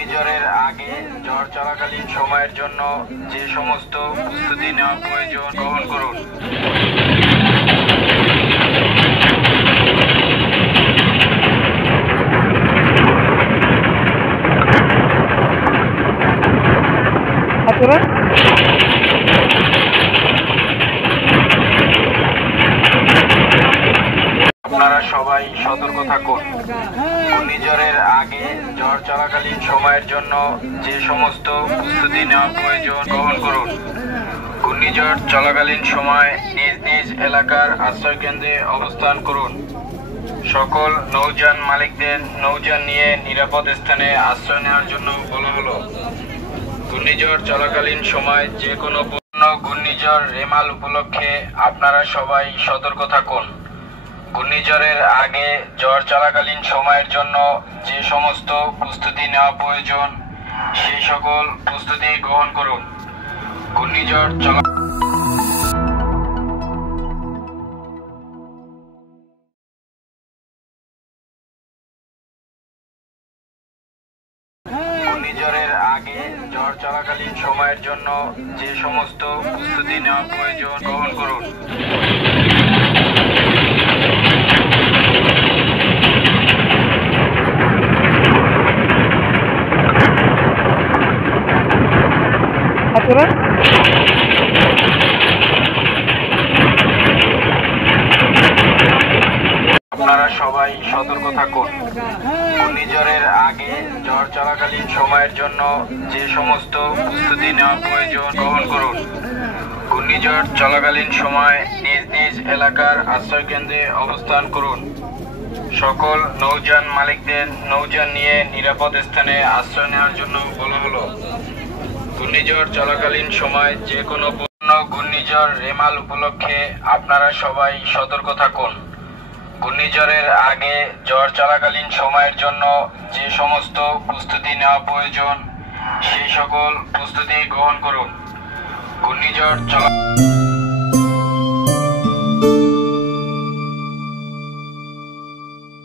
ঘূর্ণিঝড়ের আগে ঝড় চলাকালীন সময়ের জন্য যে সমস্ত প্রস্তুতি নেওয়া প্রয়োজন গ্রহণ করুন। আপনারা সবাই সতর্ক থাকুন। ঘূর্ণিঝড়ের আগে ঝড় চলাকালীন সময়ের জন্য যে সমস্ত প্রস্তুতি নেওয়া প্রয়োজন গ্রহণ করুন। ঘূর্ণিঝড় চলাকালীন সময় নিজ নিজ এলাকার আশ্রয়কেন্দ্রে অবস্থান করুন। সকল নৌযান মালিকদের নৌযান নিয়ে নিরাপদ স্থানে আশ্রয় নেওয়ার জন্য বলা হলো। ঘূর্ণিঝড় চলাকালীন সময় যে কোনো ঘূর্ণিঝড় রেমাল উপলক্ষে আপনারা সবাই সতর্ক থাকুন। ঘূর্ণিঝড়ের আগে ঝড় চলাকালীন সময়ের জন্য যে সমস্ত প্রস্তুতি নেওয়া প্রয়োজন সেই সকল প্রস্তুতি গ্রহণ করুন। ঘূর্ণিঝড় ঘূর্ণিঝড়ের আগে ঝড় চলাকালীন সময়ের জন্য যে সমস্ত প্রস্তুতি নেওয়া প্রয়োজন গ্রহণ করুন। আপনারা সবাই সতর্ক থাকুন। ঘূর্ণিঝড়ের আগে ঝড় চলাকালীন সময়ের জন্য যে সমস্ত প্রস্তুতি নেওয়া প্রয়োজন গ্রহণ করুন। ঘূর্ণিঝড় চলাকালীন সময় নিজ নিজ এলাকার আশ্রয়কেন্দ্রে অবস্থান করুন। সকল নৌযান মালিকদের নৌযান নিয়ে নিরাপদ স্থানে আশ্রয় নেওয়ার জন্য বলা হলো। ঘূর্ণিঝড় চলাকালীন সময় যে কোনো ঘূর্ণিঝড় রেমাল উপলক্ষে আপনারা সবাই সতর্ক থাকুন। ঘূর্ণিঝড়ের আগে ঝড় চলাকালীন সময়ের জন্য যে সমস্ত প্রস্তুতি নেওয়া প্রয়োজন সেই সকল প্রস্তুতি গ্রহণ করুন। ঘূর্ণিঝড়